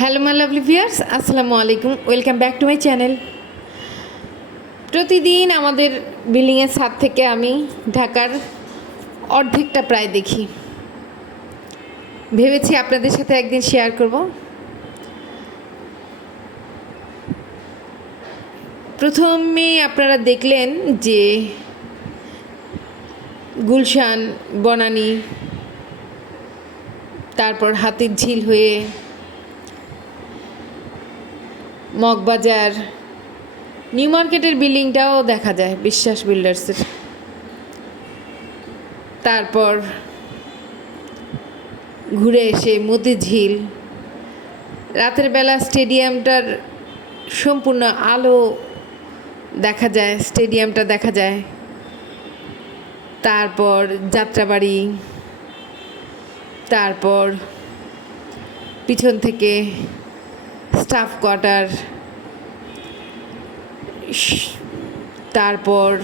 Hello my lovely viewers আসসালামু আলাইকুম welcome back to my channel প্রতিদিন আমাদের বিল্ডিংয়ের ছাদ থেকে আমি ঢাকার অর্ধেকটা প্রায় দেখি। ভেবেছি আপনাদের সাথে একদিন শেয়ার করব। প্রথমে আপনারা দেখলেন যে গুলশান, বনানী, তারপর হাতির ঝিল হয়ে মগবাজার, নিউ মার্কেটের বিল্ডিংটাও দেখা যায়, বিশ্বাস বিল্ডার্সের। তারপর ঘুরে এসে মতিঝিল। রাতের বেলা স্টেডিয়ামটার সম্পূর্ণ আলো দেখা যায়, স্টেডিয়ামটা দেখা যায়। তারপর যাত্রাবাড়ি, তারপর পিছন থেকে স্টাফ কোয়ার্টার তারপর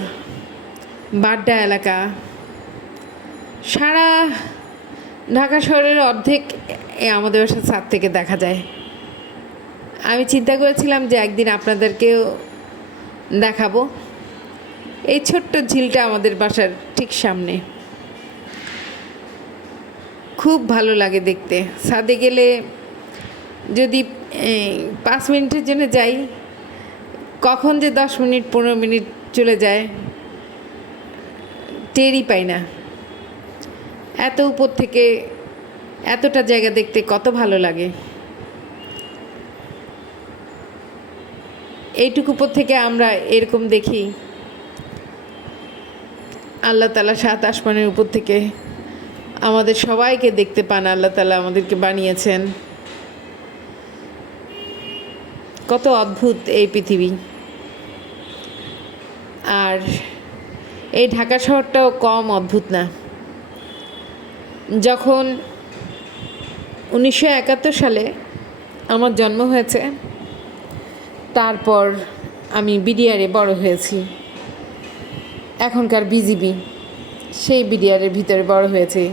বাড্ডা এলাকা। সারা ঢাকা শহরের অর্ধেক আমাদের বাসার ছাদ থেকে দেখা যায়। আমি চিন্তা করেছিলাম যে একদিন আপনাদেরকেও দেখাবো। এই ছোট্ট ঝিলটা আমাদের বাসার ঠিক সামনে। খুব ভালো লাগে দেখতে। ছাদে গেলে যদি এই, পাঁচ মিনিটের জন্য যাই। কখন যে দশ মিনিট পনেরো মিনিট চলে যায় টেরই পাই না। এত উপর থেকে এতটা জায়গা দেখতে কত ভালো লাগে। এইটুকু উপর থেকে আমরা এরকম দেখি। আল্লাহ তালা সাত আসমানের উপর থেকে আমাদের সবাইকে দেখতে পান আল্লাহ তালা আমাদেরকে বানিয়েছেন। কত অদ্ভুত এই পৃথিবী। আর এই ঢাকা শহরটাও কম অদ্ভুত না। যখন উনিশশো একাত্তর সালে আমার জন্ম হয়েছে, তারপর আমি বিডিআরে বড় হয়েছি। এখনকার বিজিবি সেই বিডিআরের ভিতরে বড় হয়েছি।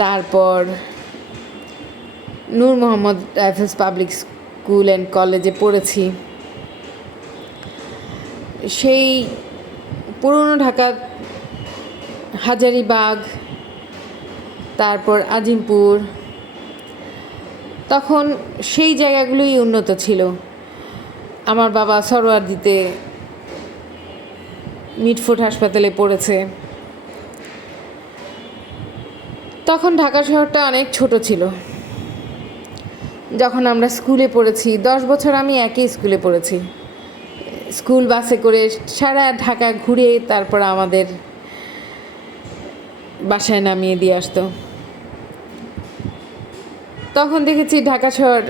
তারপর Noor Mohammad rifles public school and কলেজে পড়েছি। সেই পুরনো ঢাকার হাজারিবাগ, তারপর আজিমপুর, তখন সেই জায়গাগুলোই উন্নত ছিল। আমার বাবা সরোয়ার দিতে মিটফুট হাসপাতালে পড়েছে। তখন ঢাকা শহরটা অনেক ছোট ছিল। যখন আমরা স্কুলে পড়েছি, দশ বছর আমি একই স্কুলে পড়েছি। স্কুল বাসে করে সারা ঢাকা ঘুরে তারপর আমাদের বাসায় নামিয়ে দিয়ে আসতো। তখন দেখেছি ঢাকা শহর,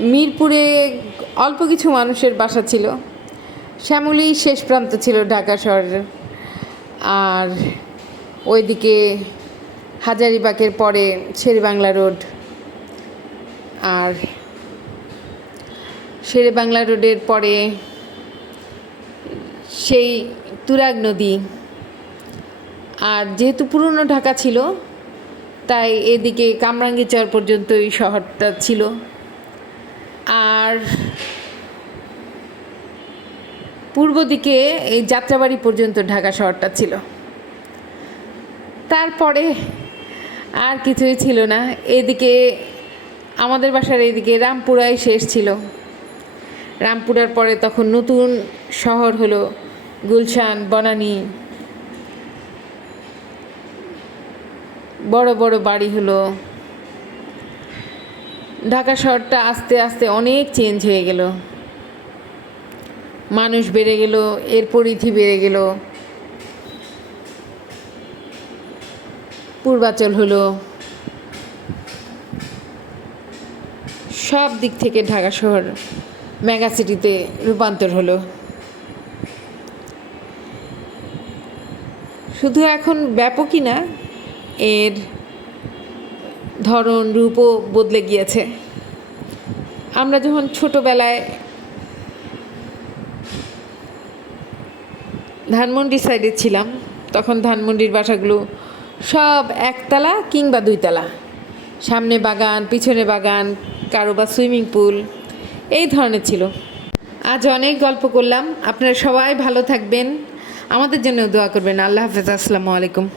মিরপুরে অল্প কিছু মানুষের বাসা ছিল। শ্যামলী শেষ প্রান্ত ছিল ঢাকা শহরের। আর ওইদিকে হাজারিবাগের পরে শেরেবাংলা রোড। আর শেরেবাংলা রোডের পরে সেই তুরাগ নদী। আর যেহেতু পুরনো ঢাকা ছিল, তাই এদিকে কামরাঙ্গীচর পর্যন্ত এই শহরটা ছিল। আর পূর্ব দিকে এই যাত্রাবাড়ি পর্যন্ত ঢাকা শহরটা ছিল। তারপরে আর কিছুই ছিল না। এদিকে আমাদের বাসার এদিকে রামপুরাই শেষ ছিল রামপুরার পরে তখন নতুন শহর হলো গুলশান, বনানী। বড় বড় বাড়ি হলো। ঢাকা শহরটা আস্তে আস্তে অনেক চেঞ্জ হয়ে গেল। মানুষ বেড়ে গেল, এর পরিধি বেড়ে গেল। পূর্বাচল হলো। সব দিক থেকে ঢাকা শহর মেগা সিটিতে রূপান্তর হলো। শুধু এখন ব্যাপকই না, এর ধরন, রূপও বদলে গিয়েছে। আমরা যখন ছোটোবেলায় ধানমন্ডি সাইডে ছিলাম, তখন ধানমন্ডির বাসাগুলো সব একতলা কিংবা দুইতলা। সামনে বাগান, পিছনে বাগান কারও বা সুইমিং পুল, এই ধরনের ছিল। আজ অনেক গল্প করলাম। আপনারা সবাই ভালো থাকবেন। আমাদের জন্য দোয়া করবেন। আল্লাহ হাফেজ। আসসালামু আলাইকুম।